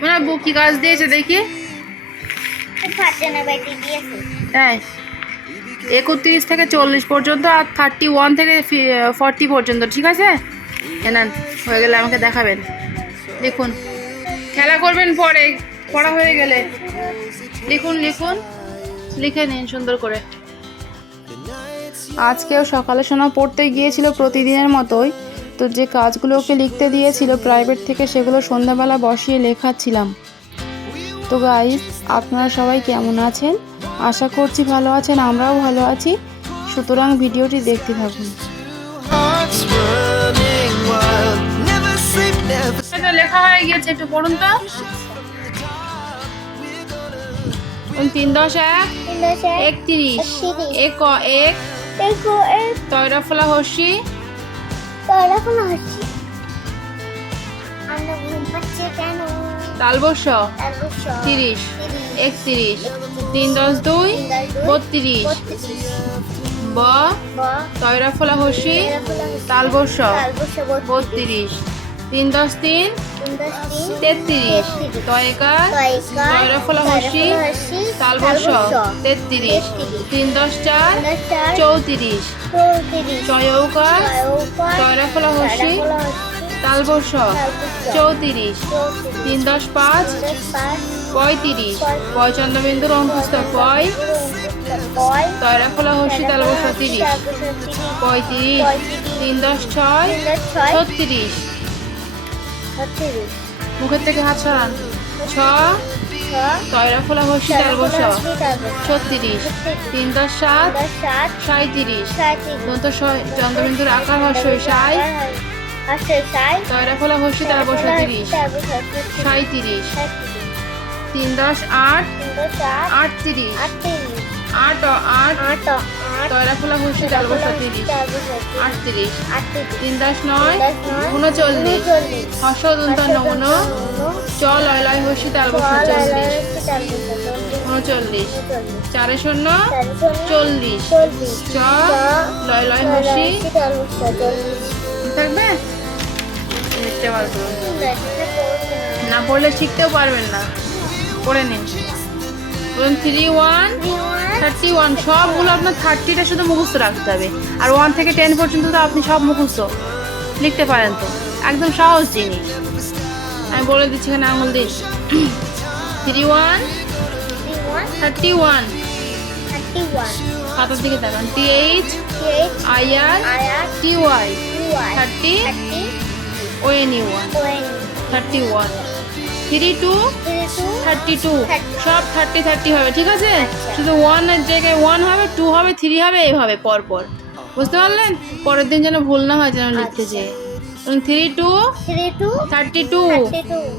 মানে বুকি গাছ দিয়েছে দেখি তাই একত্রিশ থেকে চল্লিশ পর্যন্ত আর থার্টি ওয়ান থেকে ফর্টি পর্যন্ত ঠিক আছে এনান হয়ে গেলে আমাকে দেখাবেন লিখুন খেলা করবেন পরে পড়া হয়ে গেলে লিখুন লিখুন লিখে নিন সুন্দর করে আজকেও সকালে সোনা পড়তে গিয়েছিল প্রতিদিনের মতোই তো যে কাজগুলো ওকে লিখতে দিয়েছিল প্রাইভেট থেকে সেগুলো সন্ধ্যাবেলা বসিয়ে লেখাচ্ছিলাম। তো গাইস আপনারা সবাই কেমন আছেন? আশা করছি ভালো আছেন আমরাও ভালো আছি। সুতরাং ভিডিওটি দেখতে থাকুন। লেখা হয়ে গিয়েছে একটু পড়ুন তো। তিন দশ এক? একত্রিশ। এক। এক তৈরফলা হসি তোরা কোন হচ্ছে আমরা ঘুম পাচ্ছে কেন? তালবস তিরিশ একত্রিশ তিন দশ দুই বত্রিশ। ব তৈরফলা হসি তালবস বত্রিশ। তিন দশ তিন? তেত্রিশ। তয়কার তৈরফলা হসি তালবস তেত্রিশ। তিন দশ চার? চৌত্রিশ। চয়ৌকার তৈরফলা হসি তালবস চৌত্রিশ। তিন দশ পাঁচ? পঁয়ত্রিশ। পয়। চন্দ্রবিন্দুর অঙ্কুস্থ পয় তৈরাফলা হসি তালবস তিরিশ পঁয়ত্রিশ। তিন দশ ছয়। ছত্রিশ। মুখের থেকে হাত সরান। ছ তৈরাফলা হসি তালবস ছত্রিশ তিন দশ সাত সাঁত্রিশ দন্ত ছয় চন্দ্রবিন্দুর আকার হস্যই সাই। তৈরাফলা হসি তালবস তিরিশ। সাঁত্রিশ তিন দশ আট আটত্রিশ। আট ও আট তৈরাফলা হসি তালবস তিরিশ, আটত্রিশ তিন দশ নয় উনচল্লিশ হর্ষ দন্ত নমন চ লয় লয় হসি তালবস চল্লিশ উনচল্লিশ চারে শূন্য চল্লিশ চ লয় লয় হসি থাকবে লিখতে পারব না পড়লে শিখতেও পারবেন না। পড়ে নিন। থ্রি ওয়ান থার্টি ওয়ান সবগুলো আপনার থার্টিটা শুধু মুখস্থ রাখতে হবে। আর ওয়ান থেকে টেন পর্যন্ত তো আপনি সব মুখস্থ লিখতে পারেন তো। একদম সহজ জিনিস। আমি বলে দিচ্ছি এখানে আঙুল দিন থ্রি ওয়ান থার্টি ওয়ান খাতার দিকে তাকান। T H I R T Y thirty O N U one thirty one three two thirty two সব থার্টি থার্টি হবে ঠিক আছে? শুধু ওয়ানের জায়গায় ওয়ান হবে টু হবে থ্রি হবে এইভাবে পর পর বুঝতে পারলেন? পরের দিন যেন ভুল না হয় যেন লিখতে যে three two thirty two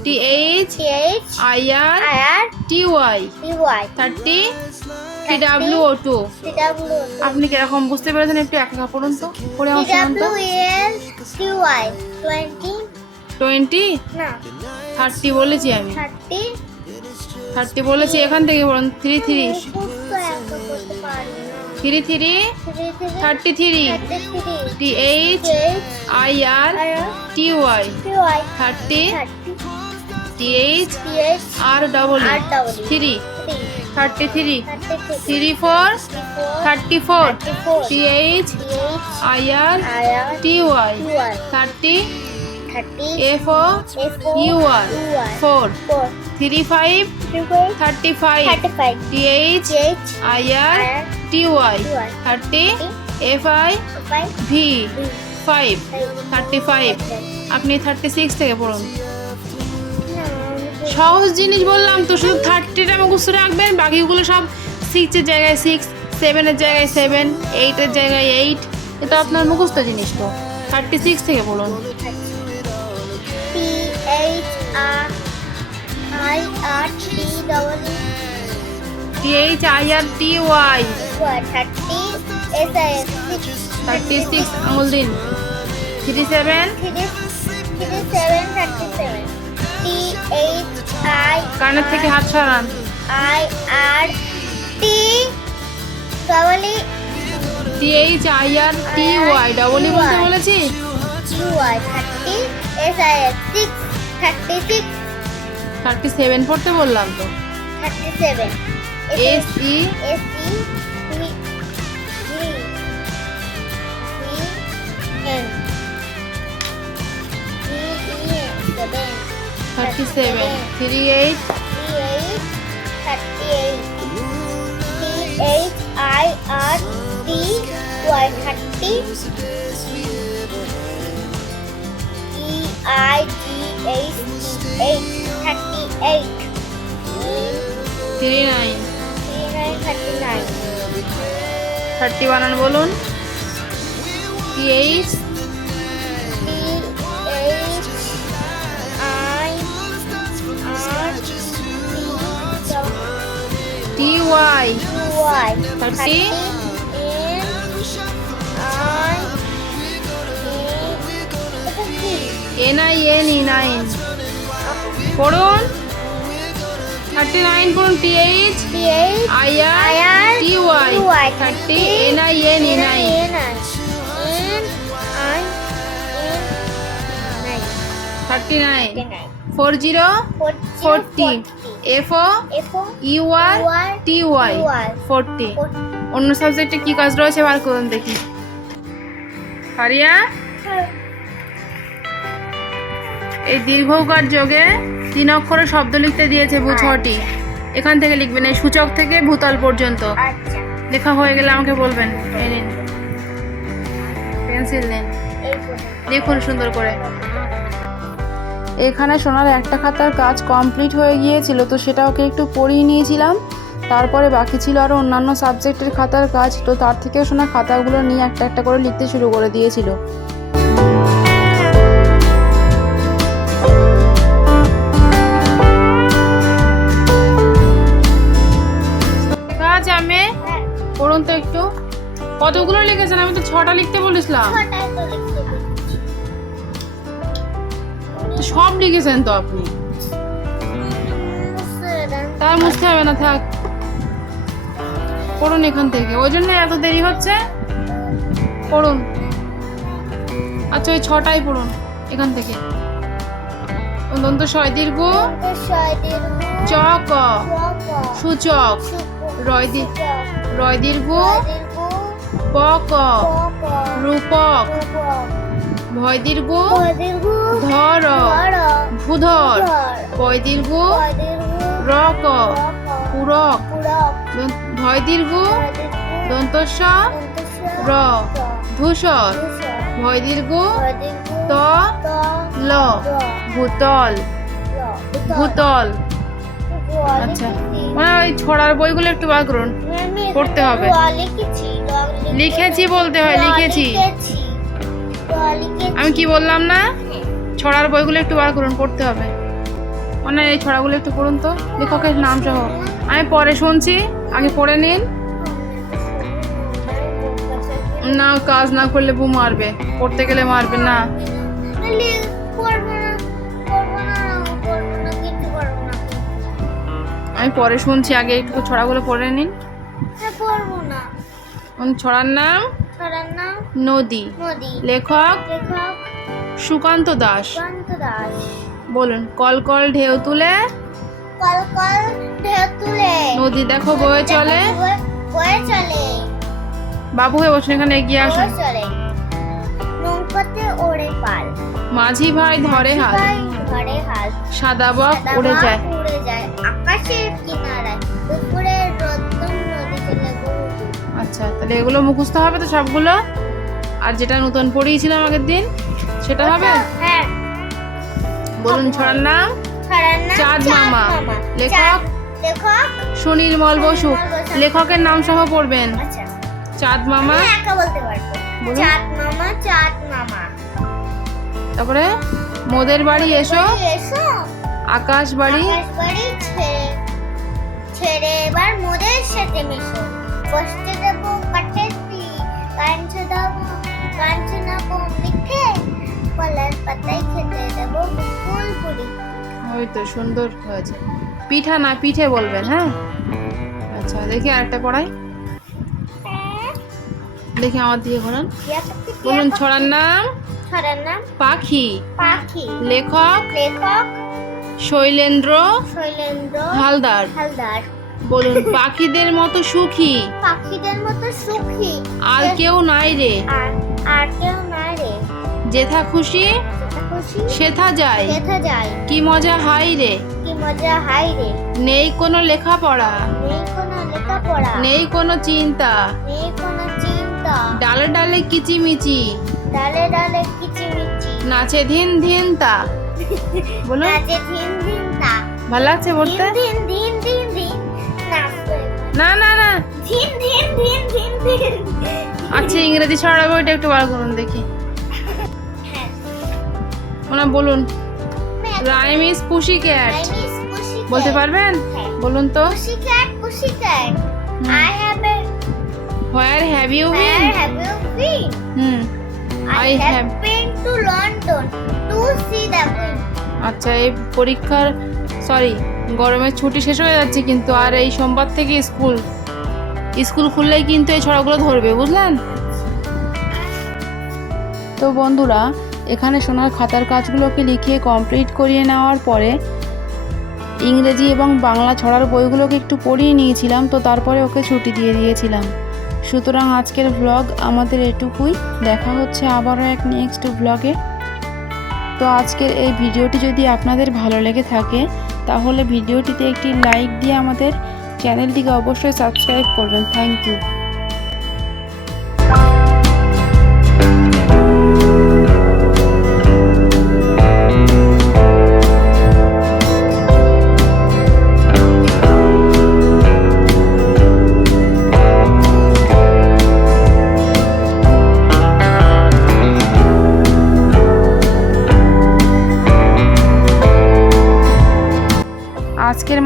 T H I R T Y thirty T W O two আপনি কীরকম বুঝতে পেরেছেন একটু একা পড়ুন তো পড়ে আমার শোনান তো টোয়েন্টি না। থার্টি বলেছি আমি। থার্টি থার্টি বলেছি, এখান থেকে বলুন three three three three thirty three T H I R T Y thirty T H R double three thirty three three four thirty four T H I R T Y thirty F O U R four three five thirty five T H I R T Y thirty F I V five thirty five আপনি thirty six থেকে পড়ুন। সহজ জিনিস বললাম তো শুধু থার্টিটা মুখস্থ রাখবেন বাকিগুলো সব সিক্সের জায়গায় সিক্স সেভেনের জায়গায় সেভেন এইটের জায়গায় এইট এটা আপনার মুখস্থ জিনিস তো। থার্টি সিক্স থেকে বলুন I R T double T H I R T Y I S six thirty six আঙুল দিন three seven three seven thirty seven T H I কানের থেকে হাত সরান I R T double E T H I R T Y double E বলতে বলেছি U I thirty S I S six thirty six thirty seven পড়তে বললাম তো thirty seven S E S E thirty seven three eight eight I R T Y thirty E I G eight eight 38. 39. 39, 39. 30 বানান বলুন PH PH I R T Y Y 30 N I N I N E 9 করুন thirty nine করুন T H I R T Y thirty N I N N I thirty nine four zero forty F O U R T Y forty অন্য সাবজেক্টে কি কাজ রয়েছে? বার করুন দেখি। হারিয়া? হ্যাঁ। এই দীর্ঘকার যোগে তিন অক্ষরে শব্দ লিখতে দিয়েছে ভূ ছটি। এখান থেকে লিখবেন এই সূচক থেকে ভূতল পর্যন্ত। আচ্ছা। লেখা হয়ে গেলে আমাকে বলবেন এই নিন। পেন্সিল নিন। লিখুন সুন্দর করে। এখানে সোনার একটা খাতার কাজ কমপ্লিট হয়ে গিয়েছিল তো সেটা ওকে একটু পড়িয়ে নিয়েছিলাম। তারপরে বাকি ছিল আরও অন্যান্য সাবজেক্টের খাতার কাজ তো তার থেকেও সোনা খাতাগুলো নিয়ে একটা একটা করে লিখতে শুরু করে দিয়েছিল। পড়ুন তো একটু। কতগুলো লিখেছেন? আমি তো ছটা লিখতে বলেছিলাম। সব লিখেছেন তো আপনি? তার মুছতে হবে না থাক। পড়ুন এখান থেকে। ওই জন্য এত দেরি হচ্ছে? পড়ুন। আচ্ছা ওই ছটাই পড়ুন এখান থেকে। দন্ত ছয় দীর্ঘ চক। সূচক। রয় রয় দীর্ঘ ছয় দীর্ঘ, প ক ক, ক, রূপক ভয় দীর্ঘ ধর ধর, ভূধর ধর, পয় দীর্ঘ ক দীর্ঘ, র ক ক, ক, পূরক ভয় দীর্ঘ র ধূসর ধূসর, ভয় দীর্ঘ ত ল ভূতল ভূতল, আচ্ছা। মানে ওই ছড়ার বইগুলো একটু বার করুন। পড়তে হবে। লিখেছি, বলতে হয় লিখেছি। আমি কি বললাম না? ছড়ার বইগুলো একটু বার করুন পড়তে হবে। মানে এই ছড়াগুলো একটু পড়ুন তো লেখকের নাম সহ। আমি পরে শুনছি আগে পড়ে নিন। না কাজ না করলে বউ মারবে। পড়তে গেলে মারবে না। আমি পরে শুনছি আগে একটু ছড়াগুলো পড়ে নিন। হ্যাঁ, পড়ব না। ছড়ার নাম? ছড়ার নাম? নদী। নদী। লেখক? লেখক? সুকান্ত দাস। সুকান্ত দাস। বলুন কল কল ঢেউ তুলে। ঢেউ নদী দেখো বয়ে চলে। বয়ে- বয়ে চলে। বাবু হয়ে বসুন এখানে এগিয়ে আসুন। চলে। নৌকাতে ওড়ে পাল। মাঝি ভাই ধরে হাত। হাল সাদা বক উড়ে যায়। উড়ে যায় আকাশের কিনারায়। দুপুরে রোদ্দুর নদী চলে আচ্ছা তাহলে এগুলো মুখস্থ হবে তো সবগুলো? আর যেটা নতুন পড়িয়েছিলাম আগের দিন সেটা হবে? হ্যাঁ। বলুন ছড়ার নাম? চাঁদ মামা। লেখক? লেখক? সুনির্মল বসু। বসু। লেখকের নাম সহ পড়বেন। আচ্ছা। চাঁদ মামা? একা বলতে পারব। চাঁদ মামা চাঁদ মামা। তারপরে? মোদের বাড়ি এসো। আকাশ বাড়ি। ছেড়ে এবার মোদের সাথে মেশো। দেবো কাঠের কাঞ্চে দেবো কাঞ্চে নেব মিঠে। কলার পাতায় খেতে দেবো ফুল পুরি। ওই তো সুন্দর হয়েছে। পিঠা না পিঠে বলবেন হ্যাঁ? আচ্ছা দেখি আরেকটা পড়াই দেখি আমার দিয়ে ঘোরান বলুন ছড়ার নাম। ছড়ার নাম? পাখি। পাখি। লেখক? লেখক? শৈলেন্দ্র শৈলেন্দ্র হালদার। হালদার। বলুন পাখিদের মতো সুখী? পাখিদের মতো সুখী। আর কেউ নাই রে। আর আর কেউ না রে। যেথা খুশি সেথা যায়। দেখা যায়। কি মজা হাই রে। কি মজা হাই রে। নেই কোনো লেখাপড়া। নেই কোনো লেখাপড়া। নেই কোনো চিন্তা। নেই কোনো চিন্তা। ডালে ডালে কিচিমিচি। ডালে ডালে কিচিমিচি। নাচে ধিন ধিন তা। বলুন। নাচে ধিন ধিন তা। ভালো লাগছে বলতে? ধিন ধিন ধিন ধিন না না না। ধিন ধিন ধিন ধিন ধিন। আচ্ছা ইংরেজি ছড়া বইটা একটু বার করুন দেখি। ওনা বলুন। রাইম ইজ পুশি ক্যাট বলতে পারবেন? হ্যাঁ। বলুন তো। Pussycat, pussycat. Hmm. I have a. Where have you been have you been? Hmm. I, have, have- been to London to see the queen. আচ্ছা এই পরীক্ষার সরি গরমের ছুটি শেষ হয়ে যাচ্ছে কিন্তু আর এই সোমবার থেকে স্কুল স্কুল খুললেই কিন্তু এই ছড়াগুলো ধরবে বুঝলেন তো বন্ধুরা এখানে সোনার খাতার কাজগুলোকে লিখিয়ে কমপ্লিট করিয়ে নেওয়ার পরে ইংরেজি এবং বাংলা ছড়ার বইগুলোকে একটু পড়িয়ে নিয়েছিলাম তো তারপরে ওকে ছুটি দিয়ে দিয়েছিলাম সুতরাং আজকের ব্লগ আমাদের এটুকুই। দেখা হচ্ছে আবারও এক নেক্সট ব্লগে তো আজকের এই ভিডিওটি যদি আপনাদের ভালো লেগে থাকে, তাহলে ভিডিওটিতে একটি লাইক দিয়ে আমাদের চ্যানেলটিকে অবশ্যই সাবস্ক্রাইব করবেন। Thank you